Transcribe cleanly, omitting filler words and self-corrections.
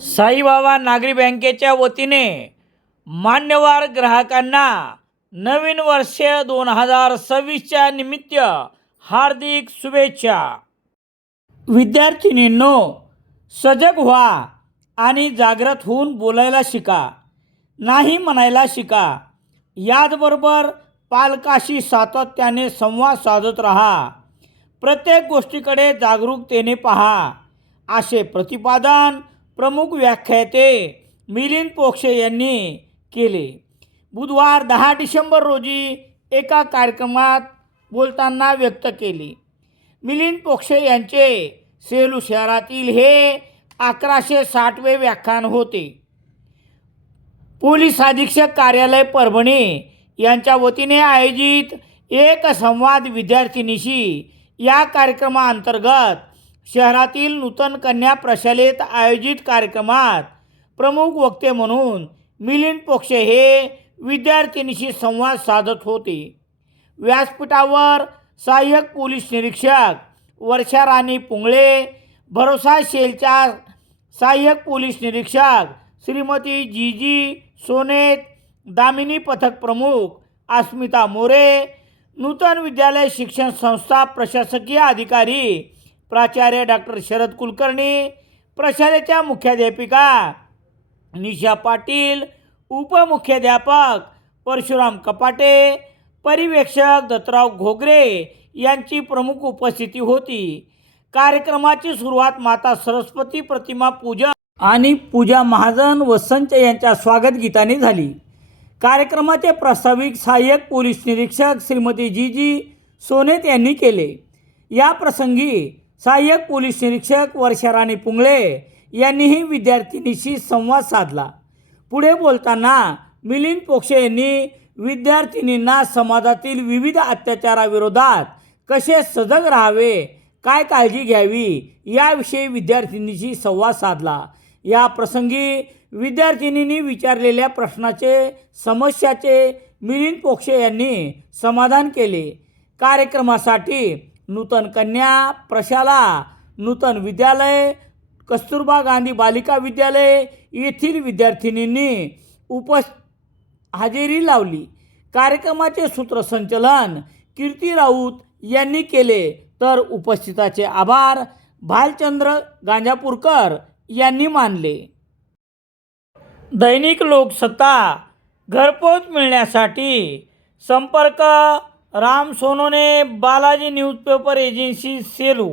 साईबाबा नागरी बँकेच्या वतीने मान्यवर ग्राहकांना नवीन वर्ष 2026च्या निमित्त हार्दिक शुभेच्छा। विद्यार्थिनींनो, सजग व्हा आणि जागृत होऊन बोलायला शिका, नाही म्हणायला शिका। याचबरोबर पालकाशी सातत्याने संवाद साधत राहा, प्रत्येक गोष्टीकडे जागरूकतेने पहा, असे प्रतिपादन प्रमुख व्याख्याते मिलिंद पोक्षे यांनी केले। बुधवार 10 डिसेंबर रोजी एका कार्यक्रमात बोलताना व्यक्त केले। मिलिंद पोक्षे यांचे सेलू शहरातील हे 1160वे व्याख्यान होते। पोलीस अधीक्षक कार्यालय परभणी यांच्या वतीने आयोजित एक संवाद विद्यार्थिनीशी या कार्यक्रमाअंतर्गत शहरातील नूतन कन्या प्रशालेत आयोजित कार्यक्रमात प्रमुख वक्ते म्हणून मिलिंद पोक्षे हे विद्यार्थिनीशी संवाद साधत होते। व्यासपीठावर सहाय्यक पोलीस निरीक्षक वर्षा राणी पुंगळे, भरोसा सेलच्या सहाय्यक पोलीस निरीक्षक श्रीमती जीजी सोनेत, दामिनी पथक प्रमुख अस्मिता मोरे, नूतन विद्यालय शिक्षण संस्था प्रशासकीय अधिकारी प्राचार्य डॉक्टर शरद कुलकर्णी, प्रशालेच्या मुख्याध्यापिका निशा पाटील, उपमुख्याध्यापक परशुराम कपाटे, पर्यवेक्षक दत्तराव घोगरे यांची प्रमुख उपस्थिती होती। कार्यक्रमाची सुरुवात माता सरस्वती प्रतिमा पूजन आणि पूजा महाजन व संच यांच्या स्वागत गीताने झाली। कार्यक्रमाचे प्रास्ताविक सहाय्यक पोलीस निरीक्षक श्रीमती जीजी सोनेत यांनी केले। या प्रसंगी सहाय्यक पोलीस निरीक्षक वर्षा राणी पुंगळे यांनीही विद्यार्थिनीशी संवाद साधला। पुढे बोलताना मिलिंद पोक्षे यांनी विद्यार्थिनींना समाजातील विविध अत्याचाराविरोधात कसे सजग राहावे, काय काळजी घ्यावी याविषयी विद्यार्थिनीशी संवाद साधला। या प्रसंगी विद्यार्थिनींनी विचारलेल्या प्रश्नाचे समस्याचे मिलिंद पोक्षे यांनी समाधान केले। कार्यक्रमासाठी नूतन कन्या प्रशाला, नूतन विद्यालय, कस्तुरबा गांधी बालिका विद्यालय येथील विद्यार्थिनींनी हजेरी लावली। कार्यक्रमाचे सूत्रसंचालन कीर्ती राऊत यांनी केले, तर उपस्थितांचे आभार भालचंद्र गांजापूरकर यांनी मानले। दैनिक लोकसत्ता घरपोच मिळण्यासाठी संपर्क राम सोनोने, बालाजी न्यूजपेपर एजन्सी, सेलू।